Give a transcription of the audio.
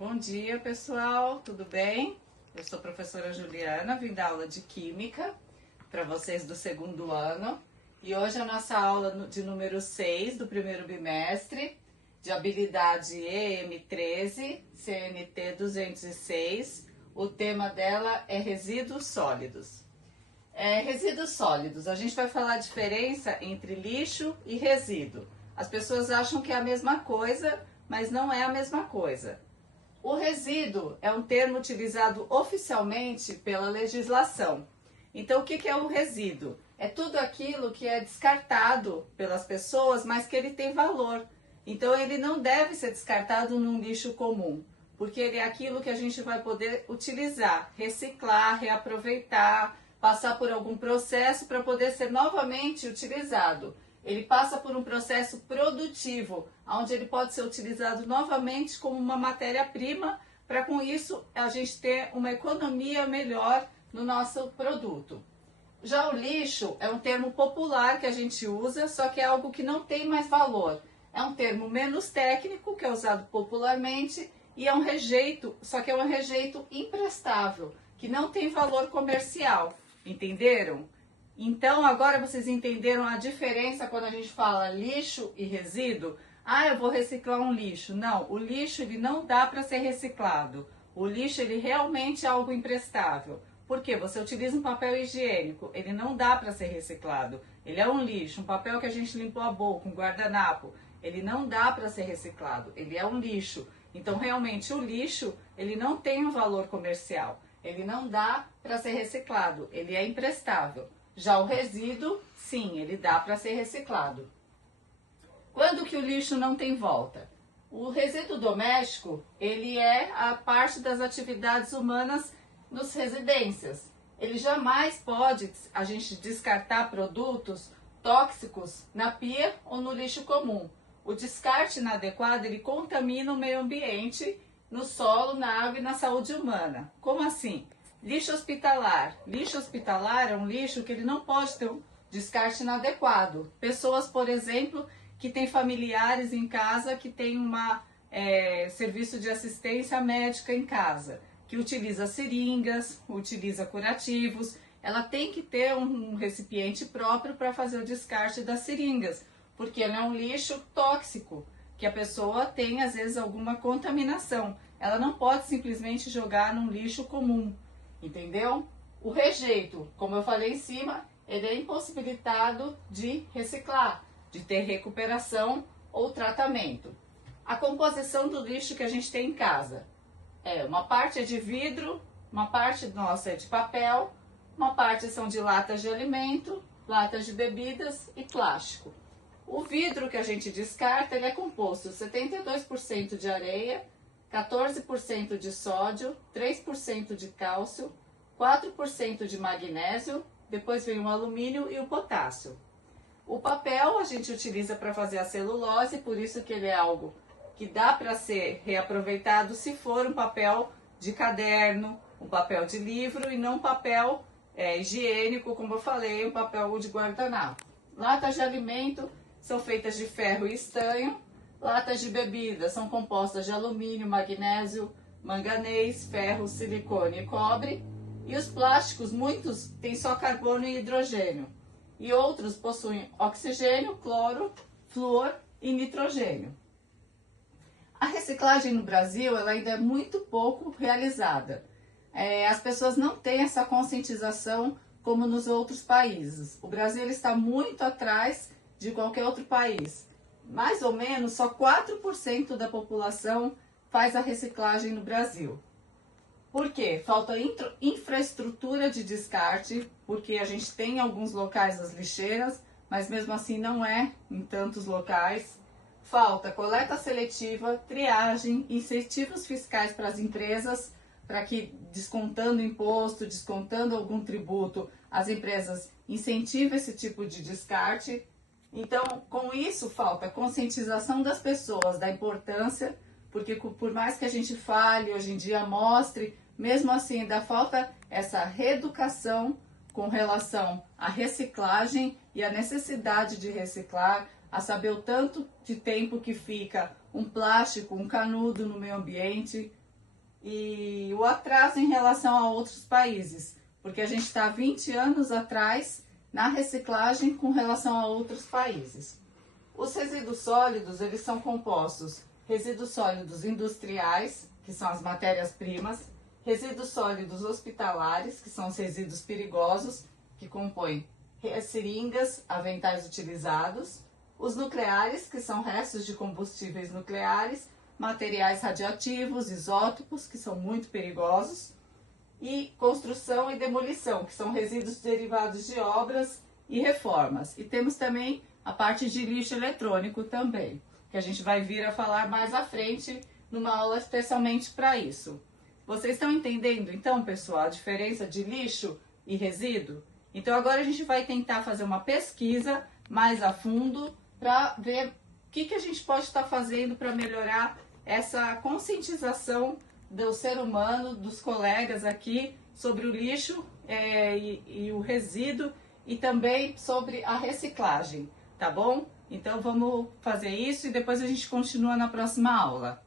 Bom dia, pessoal, tudo bem? Eu sou a professora Juliana, vim dar aula de Química para vocês do segundo ano. E hoje a nossa aula de número 6 do primeiro bimestre, de habilidade EM13, CNT 206. O tema dela é resíduos sólidos. Resíduos sólidos, a gente vai falar a diferença entre lixo e resíduo. As pessoas acham que é a mesma coisa, mas não é a mesma coisa. O resíduo é um termo utilizado oficialmente pela legislação. Então, o que é o resíduo? É tudo aquilo que é descartado pelas pessoas, mas que ele tem valor. Então, ele não deve ser descartado num lixo comum, porque ele é aquilo que a gente vai poder utilizar, reciclar, reaproveitar, passar por algum processo para poder ser novamente utilizado. Ele passa por um processo produtivo, onde ele pode ser utilizado novamente como uma matéria-prima, para com isso a gente ter uma economia melhor no nosso produto. Já o lixo é um termo popular que a gente usa, só que é algo que não tem mais valor. É um termo menos técnico, que é usado popularmente, e é um rejeito, só que é um rejeito imprestável, que não tem valor comercial. Entenderam? Então, agora vocês entenderam a diferença quando a gente fala lixo e resíduo? Ah, eu vou reciclar um lixo. Não, o lixo ele não dá para ser reciclado. O lixo ele realmente é algo imprestável. Por quê? Você utiliza um papel higiênico, ele não dá para ser reciclado. Ele é um lixo, um papel que a gente limpou a boca, um guardanapo. Ele não dá para ser reciclado, ele é um lixo. Então, realmente, o lixo ele não tem um valor comercial. Ele não dá para ser reciclado, ele é imprestável. Já o resíduo, sim, ele dá para ser reciclado. Quando que o lixo não tem volta? O resíduo doméstico, ele é a parte das atividades humanas nas residências. Ele jamais pode a gente descartar produtos tóxicos na pia ou no lixo comum. O descarte inadequado, ele contamina o meio ambiente, no solo, na água e na saúde humana. Como assim? Lixo hospitalar. Lixo hospitalar é um lixo que ele não pode ter um descarte inadequado. Pessoas, por exemplo, que têm familiares em casa, que têm serviço de assistência médica em casa, que utiliza seringas, utiliza curativos, ela tem que ter um recipiente próprio para fazer o descarte das seringas, porque ele é um lixo tóxico, que a pessoa tem às vezes alguma contaminação. Ela não pode simplesmente jogar num lixo comum. Entendeu? O rejeito, como eu falei em cima, ele é impossibilitado de reciclar, de ter recuperação ou tratamento. A composição do lixo que a gente tem em casa uma parte é de vidro, uma parte nossa é de papel, uma parte são de latas de alimento, latas de bebidas e plástico. O vidro que a gente descarta, ele é composto 72% de areia, 14% de sódio, 3% de cálcio, 4% de magnésio, depois vem o alumínio e o potássio. O papel a gente utiliza para fazer a celulose, por isso que ele é algo que dá para ser reaproveitado se for um papel de caderno, um papel de livro e não um papel higiênico, como eu falei, um papel de guardanapo. Latas de alimento são feitas de ferro e estanho. Latas de bebida são compostas de alumínio, magnésio, manganês, ferro, silicone e cobre. E os plásticos, muitos têm só carbono e hidrogênio. E outros possuem oxigênio, cloro, flúor e nitrogênio. A reciclagem no Brasil ela ainda é muito pouco realizada. As pessoas não têm essa conscientização como nos outros países. O Brasil está muito atrás de qualquer outro país. Mais ou menos, só 4% da população faz a reciclagem no Brasil. Por quê? Falta infraestrutura de descarte, porque a gente tem alguns locais as lixeiras, mas mesmo assim não é em tantos locais. Falta coleta seletiva, triagem, incentivos fiscais para as empresas, para que descontando imposto, descontando algum tributo, as empresas incentivem esse tipo de descarte. Então, com isso, falta conscientização das pessoas da importância, porque por mais que a gente fale, hoje em dia mostre, mesmo assim ainda falta essa reeducação com relação à reciclagem e à necessidade de reciclar, a saber o tanto de tempo que fica um plástico, um canudo no meio ambiente, e o atraso em relação a outros países, porque a gente está 20 anos atrás na reciclagem com relação a outros países. Os resíduos sólidos, eles são compostos resíduos sólidos industriais, que são as matérias-primas, resíduos sólidos hospitalares, que são os resíduos perigosos, que compõem seringas, aventais utilizados, os nucleares, que são restos de combustíveis nucleares, materiais radioativos, isótopos, que são muito perigosos, e construção e demolição, que são resíduos derivados de obras e reformas. E temos também a parte de lixo eletrônico também, que a gente vai vir a falar mais à frente numa aula especialmente para isso. Vocês estão entendendo então, pessoal, a diferença de lixo e resíduo? Então agora a gente vai tentar fazer uma pesquisa mais a fundo para ver o que a gente pode estar fazendo para melhorar essa conscientização do ser humano, dos colegas aqui, sobre o lixo e o resíduo e também sobre a reciclagem, tá bom? Então vamos fazer isso e depois a gente continua na próxima aula.